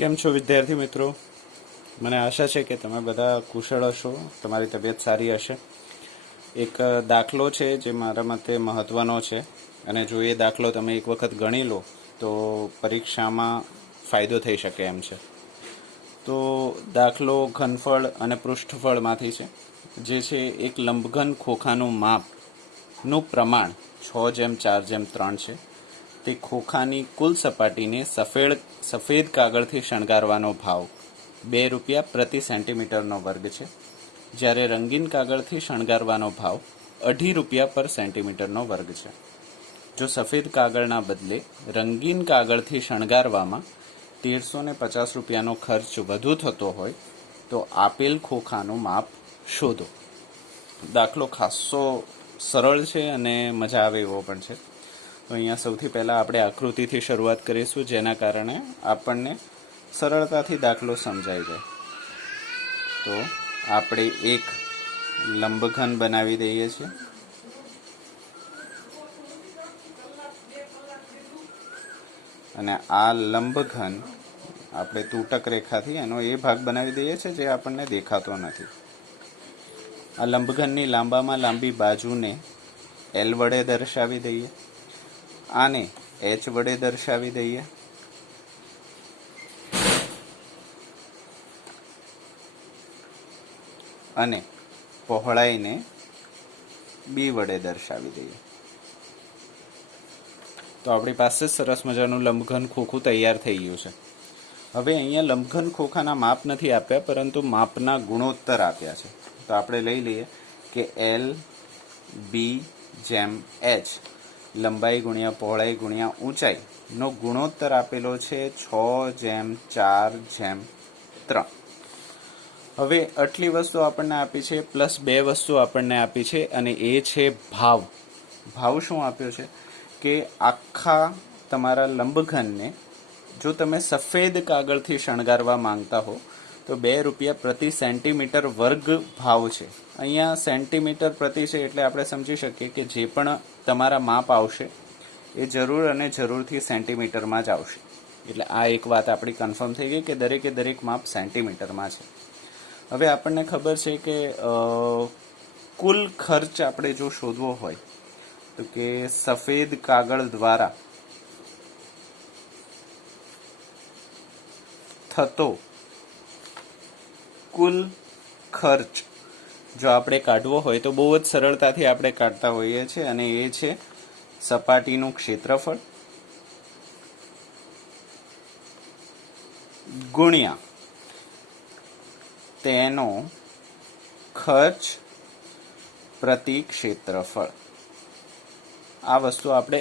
કેમ છો વિદ્યાર્થી મિત્રો? મને આશા છે કે તમે બધા કુશળ હશો, તમારી તબિયત સારી હશે. એક દાખલો છે જે મારા મતે મહત્વનો છે, અને જો એ દાખલો તમે એક વખત ગણી લો તો પરીક્ષામાં ફાયદો થઈ શકે એમ છે. તો દાખલો ઘનફળ અને પૃષ્ઠફળમાંથી છે, જે છે એક લંબઘન ખોખાનું માપનું પ્રમાણ 6:4:3 છે. તે ખોખાની કુલ સપાટીને સફેદ કાગળથી શણગારવાનો ભાવ ₹2 પ્રતિ સેન્ટીમીટરનો વર્ગ છે, જ્યારે રંગીન કાગળથી શણગારવાનો ભાવ ₹2.5 પર સેન્ટીમીટરનો વર્ગ છે. જો સફેદ કાગળના બદલે રંગીન કાગળથી શણગારવામાં ₹1350નો ખર્ચ વધુ થતો હોય તો આપેલ ખોખાનું માપ શોધો. દાખલો ખાસો સરળ છે અને મજા આવે એવો પણ છે. તો અહીંયા સૌથી પહેલાં આપણે આકૃતિથી શરૂઆત કરીશું, જેના કારણે આપણને સરળતાથી દાખલો સમજાઈ જાય. તો આપણે એક લંબઘન બનાવી દઈએ છીએ. અને આ લંબઘન આપણે તૂટક રેખાથી એનો એ ભાગ બનાવી દઈએ છીએ જે આપણને દેખાતો નથી. આ લંબઘનની લાંબામાં લાંબી બાજુને L વડે દર્શાવી દઈએ, આને H વડે દર્શાવી દઈએ, અને પહોળાઈને B વડે દર્શાવી દઈએ. તો આપણી પાસે સરસ મજાનું લંબઘન ખોખું તૈયાર થઈ ગયું છે. હવે અહીંયા લંબઘન ખોખાના માપ નથી આપ્યા, પરંતુ માપના ગુણોત્તર આપ્યા છે. તો આપણે લઈ લઈએ કે LB/H લંબાઈ ગુણ્યા પહોળાઈ ગુણ્યા ઊંચાઈનો ગુણોત્તર આપેલો છે 6:4:3. હવે આટલી વસ્તુ આપણને આપી છે, પ્લસ 2 વસ્તુ આપણને આપી છે, અને એ છે ભાવ. ભાવ શું આપ્યો છે કે આખા તમારા લંબઘનને જો તમે સફેદ કાગળથી શણગારવા માંગતા હો તો ₹2 પ્રતિ સેન્ટીમીટર વર્ગ ભાવ છે. અહીંયા સેન્ટીમીટર પ્રતિ છે એટલે આપણે સમજી શકીએ કે જે પણ તમારા માપ આવશે એ જરૂર અને જરૂરથી સેન્ટીમીટરમાં જ આવશે. એટલે આ એક વાત આપણી કન્ફર્મ થઈ ગઈ કે દરેકે દરેક માપ સેન્ટીમીટરમાં છે. હવે આપણને ખબર છે કે કુલ ખર્ચ આપણે જો શોધવો હોય તો કે સફેદ કાગળ દ્વારા થતો કુલ ખર્ચ જો આપણે કાઢવો હોય તો બહુ જ સરળતાથી આપણે કાઢતા હોઈએ છીએ, અને એ છે સપાટીનું ક્ષેત્રફળ ગુણ્યા તેનો ખર્ચ પ્રતિ ક્ષેત્રફળ. આ વસ્તુ આપણે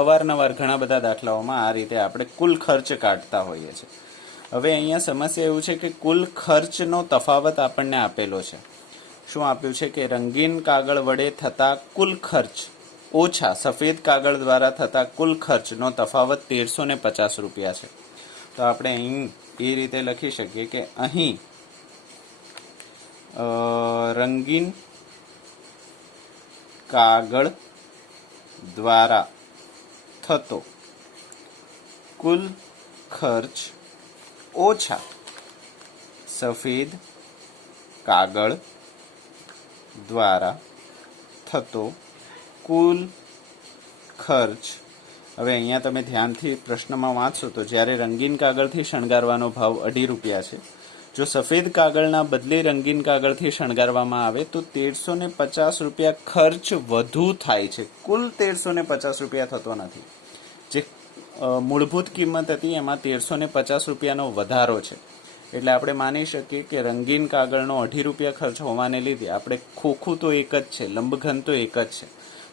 અવારનવાર ઘણા બધા દાખલાઓમાં આ રીતે આપણે કુલ ખર્ચ કાઢતા હોઈએ છીએ. હવે અહીંયા સમસ્યા એવું છે કે કુલ ખર્ચનો તફાવત આપણને આપેલો છે. શું આપ્યું છે કે રંગીન કાગળ વડે થતા કુલ ખર્ચ ઓછા સફેદ કાગળ દ્વારા થતા કુલ ખર્ચનો તફાવત ₹1350 છે. તો આપણે અહીં એ રીતે લખી શકીએ કે અહીં રંગીન કાગળ દ્વારા થતો કુલ ખર્ચ ઓછા સફેદ કાગળ દ્વારા થતો કુલ ખર્ચ. હવે અહીંયા તમે ધ્યાનથી પ્રશ્નમાં વાંચશો તો જ્યારે રંગીન કાગળથી શણગારવાનો ભાવ ₹2.5 છે, જો સફેદ કાગળના બદલે રંગીન કાગળથી શણગારવામાં આવે તો ₹1350 ખર્ચ વધુ થાય છે. કુલ ₹1350 થતો નથી. જે મૂળભૂત કિંમત હતી એમાં ₹1350નો વધારો છે. એટલે આપણે માની શકીએ કે રંગીન કાગળનો ₹2.5 ખર્ચ હોવાને લીધે આપણે ખોખું તો એક જ છે, લંબઘન તો એક જ છે,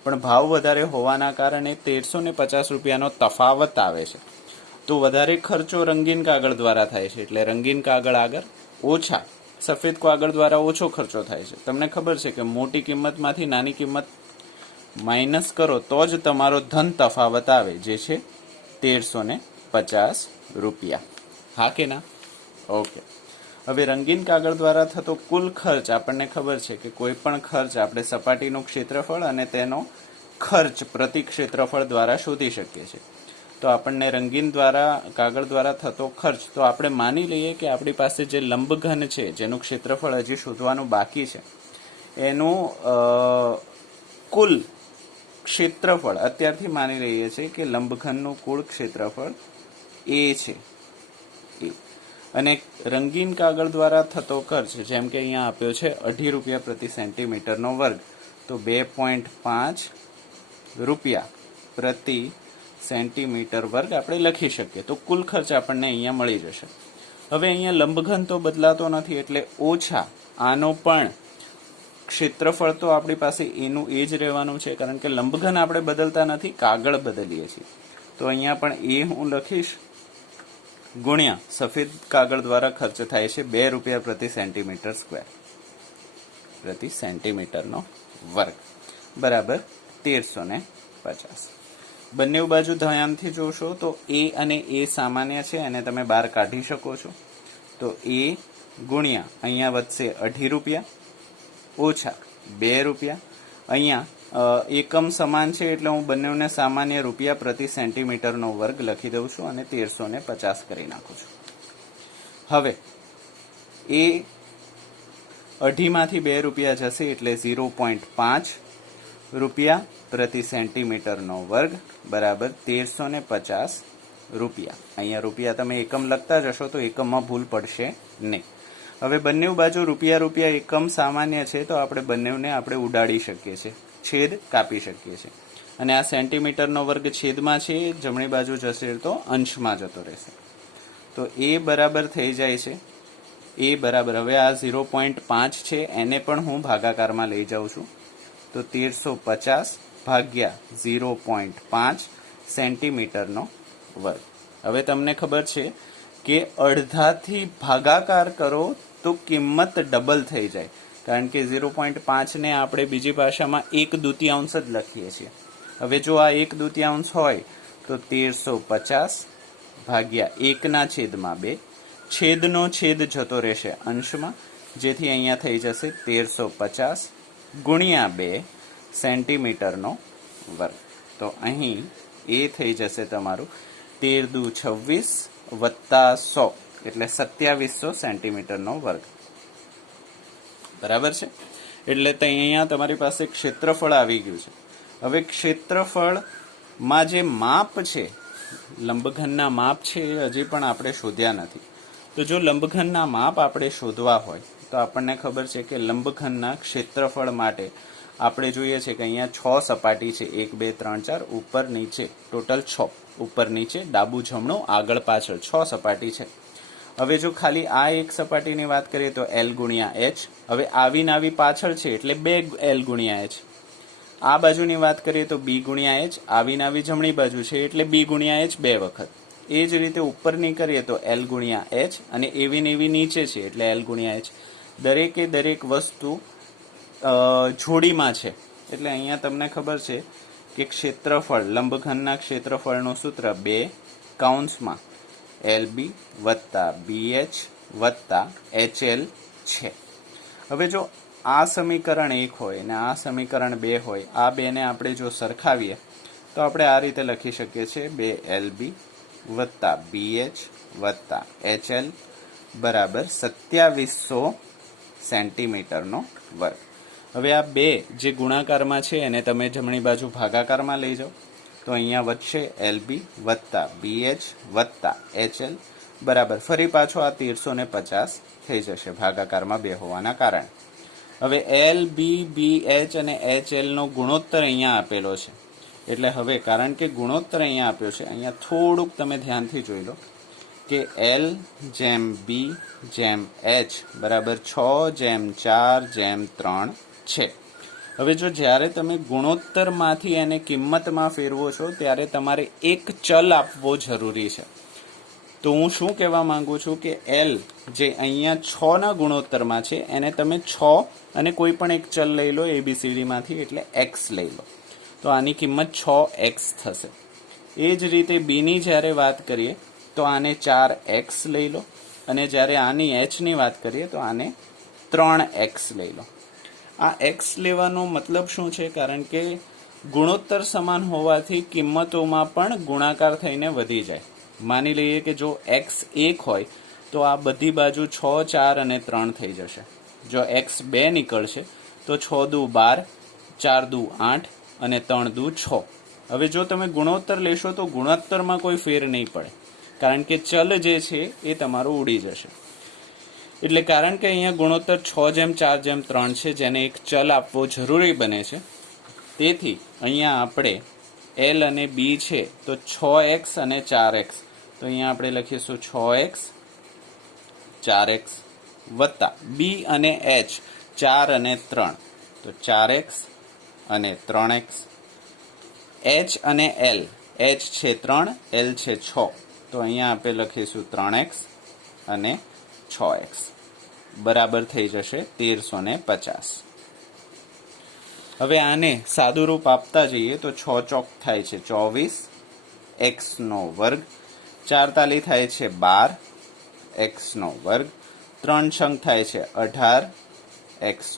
પણ ભાવ વધારે હોવાના કારણે ₹1350નો તફાવત આવે છે. તો વધારે ખર્ચો રંગીન કાગળ દ્વારા થાય છે, એટલે રંગીન કાગળ આગળ, ઓછા સફેદ કાગળ દ્વારા ઓછો ખર્ચો થાય છે. તમને ખબર છે કે મોટી કિંમતમાંથી નાની કિંમત માઇનસ કરો તો જ તમારો ધન તફાવત આવે, જે છે ₹1350. હા કે ના? ઓકે. હવે રંગીન કાગળ દ્વારા થતો કુલ ખર્ચ આપણને ખબર છે કે કોઈ પણ ખર્ચ આપણે સપાટીનું ક્ષેત્રફળ અને તેનો ખર્ચ પ્રતિ ક્ષેત્રફળ દ્વારા શોધી શકીએ છીએ. તો આપણને રંગીન દ્વારા કાગળ દ્વારા થતો ખર્ચ, તો આપણે માની લઈએ કે આપણી પાસે જે લંબઘન છે જેનું ક્ષેત્રફળ હજી શોધવાનું બાકી છે એનું કુલ ક્ષેત્રફળ અત્યારથી માની લઈએ છીએ કે લંબઘનનું કુલ ક્ષેત્રફળ એ છે અને રંગીન કાગળ દ્વારા થતો ખર્ચ જેમ કે અહીંયા આપ્યો છે 2.5 રૂપિયા પ્રતિ સેન્ટીમીટરનો વર્ગ, તો 2.5 રૂપિયા પ્રતિ સેન્ટીમીટર વર્ગ આપણે લખી શકીએ. તો કુલ ખર્ચ આપણને અહીંયા મળી જશે. હવે અહીંયા લંબઘન તો બદલાતો નથી એટલે ઓછા આનો પણ ક્ષેત્રફળ તો આપણી પાસે એનું એ જ રહેવાનું છે, કારણ કે લંબઘન આપણે બદલતા નથી, કાગળ બદલીએ છીએ. તો અહીંયા પણ એ હું લખીશ ગુણ્યા સફેદ કાગળ દ્વારા ખર્ચ થાય છે 2 રૂપિયા પ્રતિ સેન્ટીમીટર સ્ક્વેર પ્રતિ સેન્ટીમીટરનો વર્ગ બરાબર 1350. બંને બાજુ ધ્યાનથી જોશો તો એ અને એ સામાન્ય છે અને તમે બહાર કાઢી શકો છો. તો એ ગુણ્યા અહીંયા વધશે 2.5 રૂપિયા ઓછા 2 રૂપિયા. અહીંયા એકમ સમાન છે એટલે હું બંનેને સામાન્ય રૂપિયા પ્રતિ સેન્ટીમીટરનો વર્ગ લખી દઉં છું અને 1350 કરી નાખું છું. હવે એ 2.5 માંથી 2 રૂપિયા જશે એટલે 0.5 રૂપિયા પ્રતિ સેન્ટીમીટરનો વર્ગ બરાબર 1350 રૂપિયા. અહીંયા રૂપિયા તમે એકમ લખતા જશો તો એકમમાં ભૂલ પડશે નહીં. હવે બંને બાજુ રૂપિયા રૂપિયા એકમ સામાન્ય છે તો આપણે બંનેને આપણે ઉડાડી શકીએ છીએ, છેદ કાપી શકીએ છીએ. અને આ સેન્ટીમીટરનો વર્ગ છેદમાં છે, જમણી બાજુ જશે તો અંશમાં જતો રહેશે. તો એ બરાબર થઈ જાય છે એ બરાબર, હવે આ 0.5 છે એને પણ હું ભાગાકારમાં લઈ જાઉં છું. તો 1350 ભાગ્યા 0.5 સેન્ટીમીટરનો વર્ગ. હવે તમને ખબર છે કે અડધાથી ભાગાકાર કરો તો કિંમત ડબલ થઈ જાય, કારણ કે 0.5 ને આપણે બીજી ભાષામાં 1/2 જ લખીએ છીએ. હવે જો આ 1/2 હોય તો 1350 ભાગ્યા 1/2, છેદનો છેદ જતો રહેશે અંશમાં, જેથી અહીંયા થઈ જશે 1350 ગુણ્યા 2 સેન્ટીમીટરનો વર્ગ. તો અહીં એ થઈ જશે તમારું 13 × 26 વત્તા 100 એટલે 2700 સેન્ટીમીટરનો વર્ગ બરાબર છે. એટલે અહીંયા તમારી પાસે ક્ષેત્રફળ આવી ગયું છે. હવે ક્ષેત્રફળમાં જે માપ છે, લંબઘનના માપ છે એ હજી પણ આપણે શોધ્યા નથી. તો જો લંબઘનના માપ આપણે શોધવા હોય તો આપણને ખબર છે કે લંબઘનના ક્ષેત્રફળ માટે આપણે જોઈએ છે કે અહીંયા 6 સપાટી છે, 1 2 3 4 ઉપર નીચે ટોટલ 6, ઉપર નીચે ડાબુ જમણું આગળ પાછળ 6 સપાટી છે. હવે જો ખાલી આ એક સપાટીની વાત કરીએ તો L ગુણ્યા H. હવે આવી નાવી પાછળ છે એટલે 2L ગુણ્યા H. આ બાજુની વાત કરીએ તો B ગુણ્યા H. આવી નાવી જમણી બાજુ છે એટલે B ગુણ્યા H 2 વખત. એ જ રીતે ઉપરની કરીએ તો L ગુણ્યા H અને એવી ને એવી નીચે છે એટલે L ગુણ્યા H. દરેકે દરેક વસ્તુ જોડીમાં છે એટલે અહીંયા તમને ખબર છે કે ક્ષેત્રફળ, લંબઘનના ક્ષેત્રફળનું સૂત્ર 2 કૌંસમાં LB વત્તા BH વત્તા HL છે. હવે જો આ સમીકરણ 1 હોય અને આ સમીકરણ 2 હોય, આ બેને આપણે જો સરખાવીએ તો આપણે આ રીતે લખી શકીએ છીએ 2LB વત્તા BH વત્તા HL બરાબર 2700 સેન્ટીમીટરનો વર્ગ. હવે આ બે જે ગુણાકારમાં છે એને તમે જમણી બાજુ ભાગાકારમાં લઈ જાઓ તો અહીંયા વધશે LB વત્તા BH વત્તા HL બરાબર ફરી પાછો આ 1350 થઈ જશે ભાગાકારમાં 2 હોવાના કારણે. હવે LB BH અને HL નો ગુણોત્તર અહીંયા આપેલો છે એટલે હવે કારણ કે ગુણોત્તર અહીંયા આપ્યો છે, અહીંયા થોડુંક તમે ધ્યાનથી જોઈ લો કે L જેમ B જેમ H બરાબર 6 જેમ 4 જેમ 3 છે. હવે જો જ્યારે તમે ગુણોત્તરમાંથી એને કિંમતમાં ફેરવો છો ત્યારે તમારે એક ચલ આપવો જરૂરી છે. તો હું શું કહેવા માંગુ છું કે L જે અહીંયા 6 ના ગુણોત્તરમાં છે એને તમે 6 અને કોઈ પણ એક ચલ લઈ લો ABCD માંથી એટલે x લઈ લો તો આની કિંમત 6x થશે. એ જ રીતે B ની જ્યારે વાત કરીએ તો આને 4x લઈ લો અને જ્યારે આની H ની વાત કરીએ તો આને 3x લઈ લો. આ x લેવાનો મતલબ શું છે? કારણ કે ગુણોત્તર સમાન હોવાથી કિંમતોમાં પણ ગુણાકાર થઈને વધી જાય. માની લઈએ કે જો x 1 હોય તો આ બધી બાજુ 6, 4 અને 3 થઈ જશે. જો x 2 નીકળશે તો 6 દુ 12, 4 દુ 8 અને 3 દુ 6. હવે જો તમે ગુણોત્તર લેશો તો ગુણોત્તરમાં કોઈ ફેર નહીં પડે, કારણ કે ચલ જે છે એ તમારું ઉડી જશે. એટલે કારણ કે અહીંયા ગુણોત્તર 6:4:3 છે, જેને એક ચલ આપવો જરૂરી બને છે. તેથી અહીંયા આપણે L અને B છે તો 6x અને 4x, તો અહીંયા આપણે લખીશું 6x 4x વત્તા B અને H 4 અને 3, તો 4x અને 3x. H અને L, H છે 3, L છે 6, તો અહીંયા આપણે લખીશું 3x અને 6x બરાબર થઈ જશે 1350. હવે આને સાદું રૂપ આપતા જઈએ તો 6 ચોક થાય છે 24, x² 4 તાલી થાય છે 12, x², 3 છંગ થાય છે 18, x²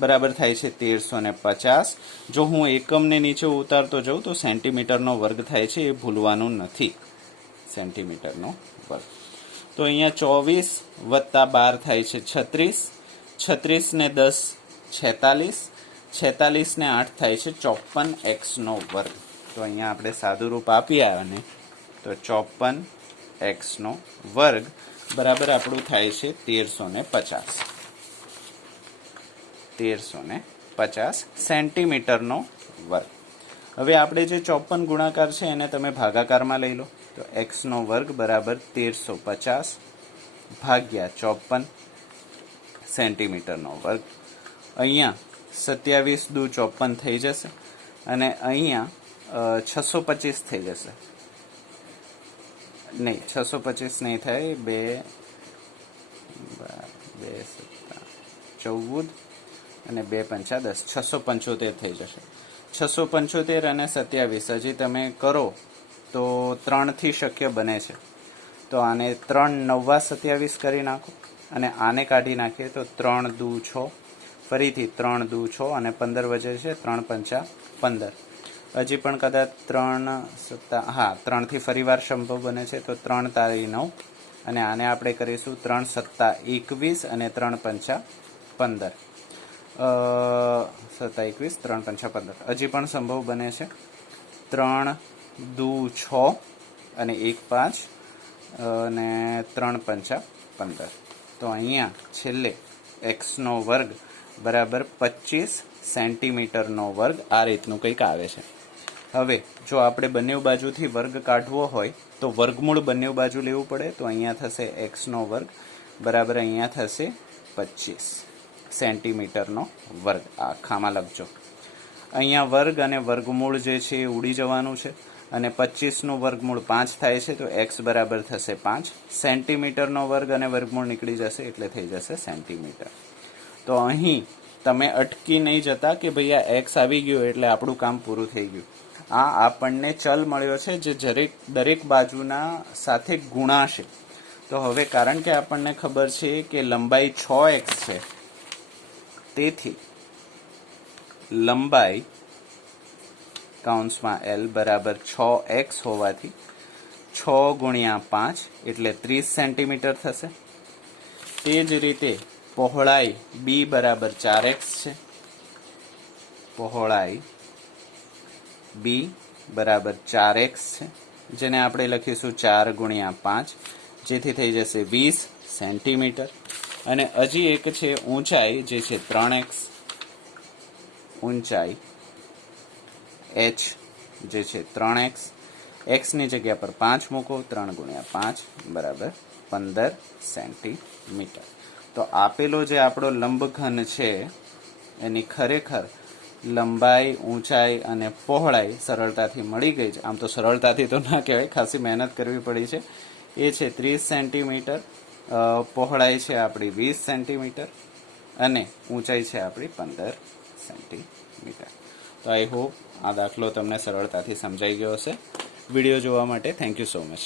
બરાબર થાય છે 1350. જો હું એકમને નીચે ઉતારતો જાઉં તો સેન્ટીમીટરનો વર્ગ થાય છે, એ ભૂલવાનું નથી, સેન્ટીમીટરનો વર્ગ. તો અહીંયા 24 વત્તા 12 થાય છે 36, 36 ને 10 46, 46 ને 8 થાય છે 54, x². તો અહીંયા આપણે સાદું રૂપ આપીએ અને તો 54 x² બરાબર આપણું થાય છે 1350. 1350 સેન્ટીમીટરનો વર્ગ. હવે આપણે જે 54 ગુણાકાર છે એને તમે ભાગાકારમાં લઈ લો, તો x² બરાબર 1350 ભાગ્યા 54 સેન્ટીમીટરનો વર્ગ. અહીંયા 27 દુ 54 થઈ જશે અને અહીંયા 625 થઈ જશે. નહીં, 625 નહીં થાય, 2 14 અને 2 5 10, 675 થઈ જશે. 675 અને 27 હજી તમે કરો તો 3 થી શક્ય બને છે, તો આને 3 9 27 કરી નાખો અને આને કાઢી નાખીએ તો 3 દુ 6, ફરીથી 3 દુ 6 અને 15 વજે છે 3 5 15. હજી પણ કદાચ 3 3 થી ફરીવાર સંભવ બને છે, તો 3 તારી 9 અને આને આપણે કરીશું 3 સત્તા 21 અને 3 5 15. 21, 3 5 15 હજી પણ સંભવ બને છે. 3 દુ 6 અને 1 5 અને 3 5 15. તો અહીંયા છેલ્લે x² બરાબર 25 સેન્ટીમીટરનો વર્ગ આ રીતનું કંઈક આવે છે. હવે જો આપણે બંને બાજુથી વર્ગ કાઢવો હોય તો વર્ગમૂળ બંને બાજુ લેવું પડે, તો અહીંયા થશે x² બરાબર અહીંયા થશે 25 સેન્ટીમીટરનો વર્ગ. આખામાં લખજો. અહીંયા વર્ગ અને વર્ગમૂળ જે છે એ ઉડી જવાનું છે અને 25નું વર્ગમૂળ 5 થાય છે, તો x બરાબર થશે 5. સેન્ટીમીટરનો વર્ગ અને વર્ગમૂળ નીકળી જશે એટલે થઈ જશે સેન્ટીમીટર. તો અહીં તમે અટકી નહીં જતા કે ભાઈ આ x આવી ગયો એટલે આપણું કામ પૂરું થઈ ગયું. આ આપણને ચલ મળ્યો છે જે દરેક બાજુના સાથે ગુણાશે. તો હવે કારણ કે આપણને ખબર છે કે લંબાઈ 6x છે, તેથી લંબાઈ કૌંસમાં L બરાબર 6x હોવાથી 6 ગુણ્યા 5 એટલે 30 સેન્ટીમીટર થશે. તે જ રીતે પહોળાઈ B બરાબર 4x છે. પહોળાઈ B બરાબર 4x છે, જેને આપણે લખીશું 4 ગુણ્યા 5, જેથી થઈ જશે 20 સેન્ટીમીટર. અને હજી એક છે ઊંચાઈ, જે છે 3x. ઊંચાઈ h જે છે 3x, x ની જગ્યા પર 5 મૂકો, 3 ગુણ્યા 5 બરાબર 15 સેન્ટીમીટર. તો આપેલો જે આપણો લંબઘન છે એની ખરેખર લંબાઈ, ઊંચાઈ અને પહોળાઈ સરળતાથી મળી ગઈ છે. આમ તો સરળતાથી તો ના કહેવાય, ખાસી મહેનત કરવી પડી છે. એ છે 30 સેન્ટીમીટર, પહોળાઈ છે આપણી 20 સેન્ટીમીટર અને ઊંચાઈ છે આપણી 15 સેન્ટીમીટર. તો આઈ હોપ આ દાખલો તમને સરળતાથી સમજાઈ ગયો હશે. વિડીયો જોવા માટે થેન્ક યુ સો મચ.